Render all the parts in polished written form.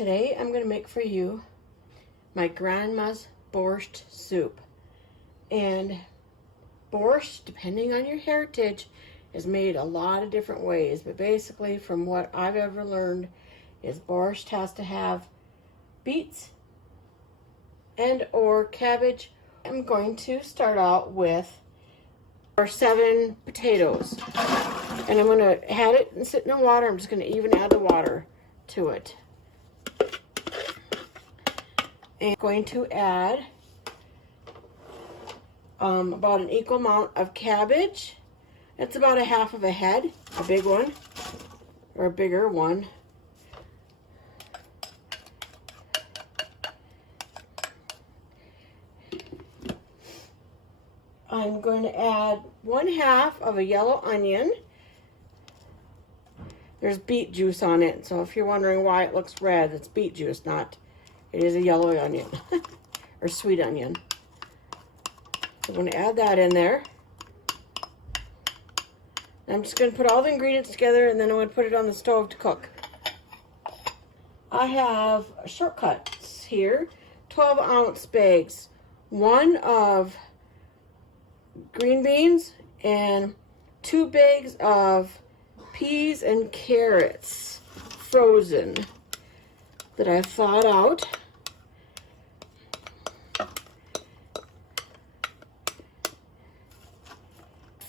Today I'm going to make for you my grandma's borscht soup. And borscht, depending on your heritage, is made a lot of different ways. But basically, from what I've ever learned, is borscht has to have beets and or cabbage. I'm going to start out with 7 potatoes. And I'm going to add it and sit in the water. I'm just going to even add the water to it. And I'm going to add about an equal amount of cabbage. It's about a half of a head, a big one, or a bigger one. I'm going to add 1/2 of a yellow onion. There's beet juice on it, so if you're wondering why it looks red, it's beet juice, not, it is a yellow onion, or sweet onion. So I'm going to add that in there. I'm just going to put all the ingredients together, and then I'm going to put it on the stove to cook. I have shortcuts here, 12-ounce bags, 1 of green beans and 2 bags of peas and carrots, frozen, that I've thawed out.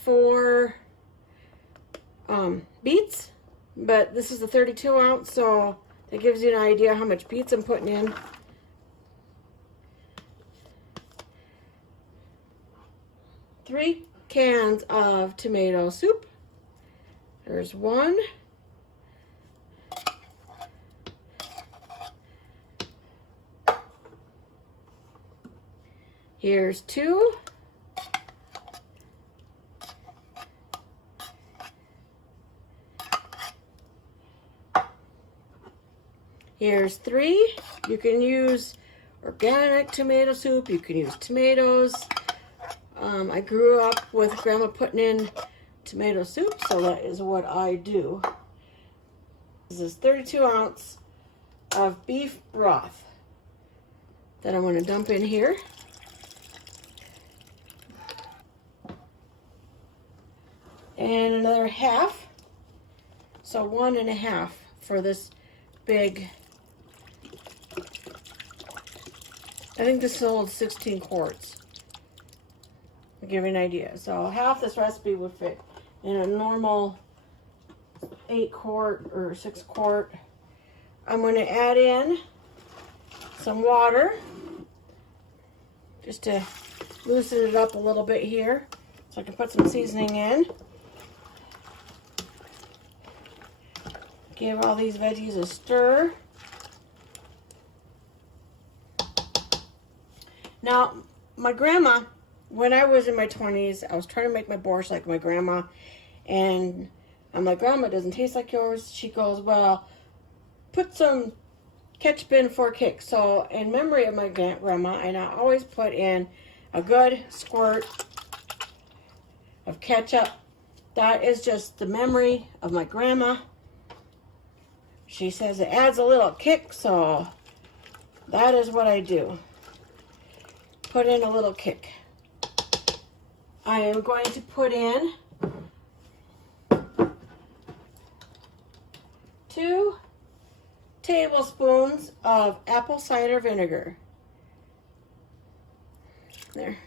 For beets, but this is a 32-ounce, so that gives you an idea how much beets I'm putting in. Three cans of tomato soup. There's 1. Here's 2. Here's 3. You can use organic tomato soup. You can use tomatoes. I grew up with Grandma putting in tomato soup, so that is what I do. This is 32-ounce of beef broth that I'm going to dump in here. And another 1/2, so 1 1/2 for this big. I think this holds 16 quarts. To give you an idea. So half this recipe would fit in a normal 8-quart or 6-quart. I'm going to add in some water just to loosen it up a little bit here so I can put some seasoning in. Give all these veggies a stir. Now, my grandma, when I was in my 20s, I was trying to make my borscht like my grandma, and I'm like, Grandma, it doesn't taste like yours. She goes, well, put some ketchup in for a kick. So in memory of my grandma, I now always put in a good squirt of ketchup. That is just the memory of my grandma. She says it adds a little kick, so that is what I do. Put in a little kick. I am going to put in 2 tablespoons of apple cider vinegar. There.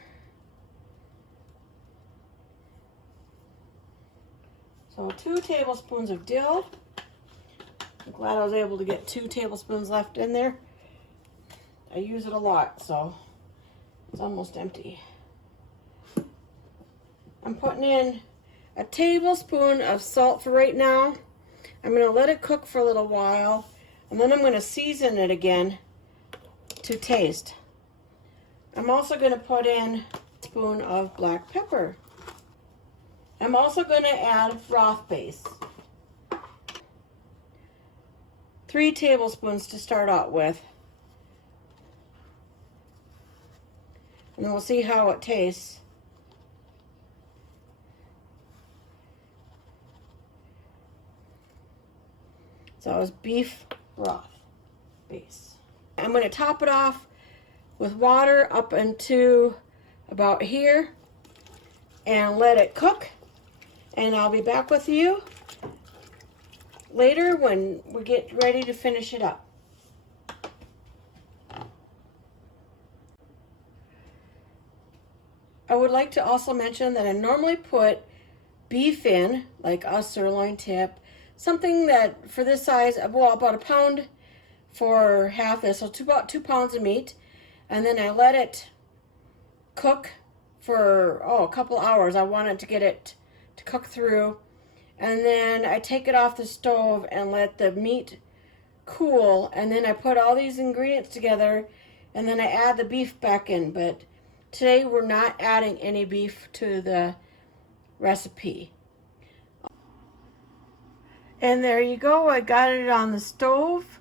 So 2 tablespoons of dill. I'm glad I was able to get 2 tablespoons left in there. I use it a lot, so it's almost empty. I'm putting in a tablespoon of salt for right now. I'm going to let it cook for a little while, and then I'm going to season it again to taste. I'm also going to put in a spoon of black pepper. I'm also going to add broth base. 3 tablespoons to start out with. And then we'll see how it tastes. So it was beef broth base. I'm going to top it off with water up into about here and let it cook, and I'll be back with you later when we get ready to finish it up. I would like to also mention that I normally put beef in, like a sirloin tip, something that for this size, well, about a pound for half this, so about 2 pounds of meat, and then I let it cook for a couple hours. I wanted to get it to cook through, and then I take it off the stove and let the meat cool, and then I put all these ingredients together, and then I add the beef back in. But today we're not adding any beef to the recipe. And there you go, I got it on the stove.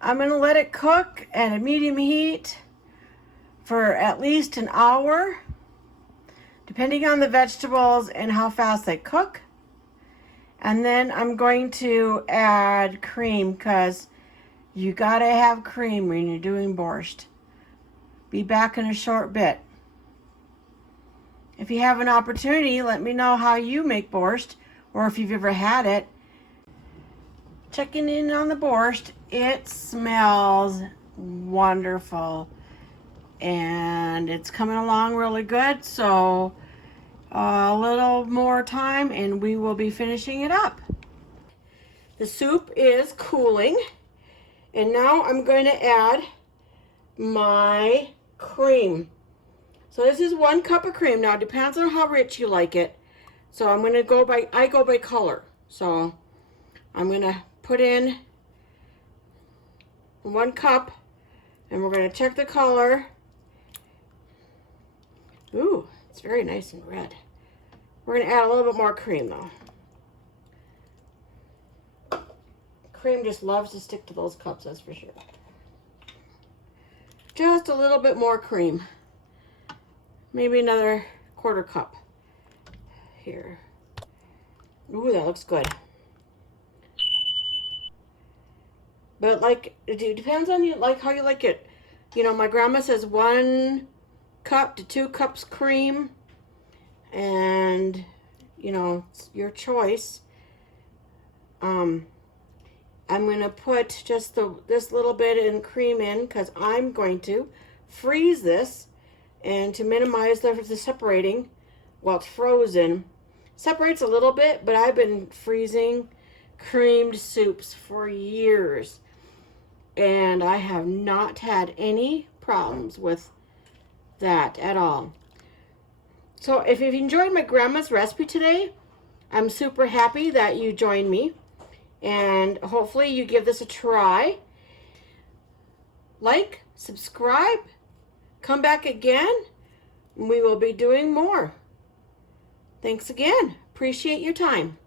I'm gonna let it cook at a medium heat for at least an hour, depending on the vegetables and how fast they cook. And then I'm going to add cream, because you gotta have cream when you're doing borscht. Be back in a short bit. If you have an opportunity, let me know how you make borscht, or if you've ever had it. Checking in on the borscht, it smells wonderful, and it's coming along really good. So a little more time and we will be finishing it up. The soup is cooling, and now I'm going to add my cream. So this is 1 cup of cream. Now it depends on how rich you like it. So I'm going to go by, I go by color. So I'm going to put in 1 cup, and we're going to check the color. Ooh, it's very nice and red. We're going to add a little bit more cream though. Cream just loves to stick to those cups, that's for sure. Just a little bit more cream. Maybe another 1/4 cup here. Ooh, that looks good. But like, it depends on you, like how you like it. You know, my grandma says 1 cup to 2 cups cream, and you know, it's your choice. I'm gonna put just this little bit in cream in, because I'm going to freeze this, and to minimize the separating while it's frozen. Separates a little bit, but I've been freezing creamed soups for years, and I have not had any problems with that at all. So if you've enjoyed my grandma's recipe today, I'm super happy that you joined me, and hopefully you give this a try. Like, subscribe, come back again, and we will be doing more. Thanks again. Appreciate your time.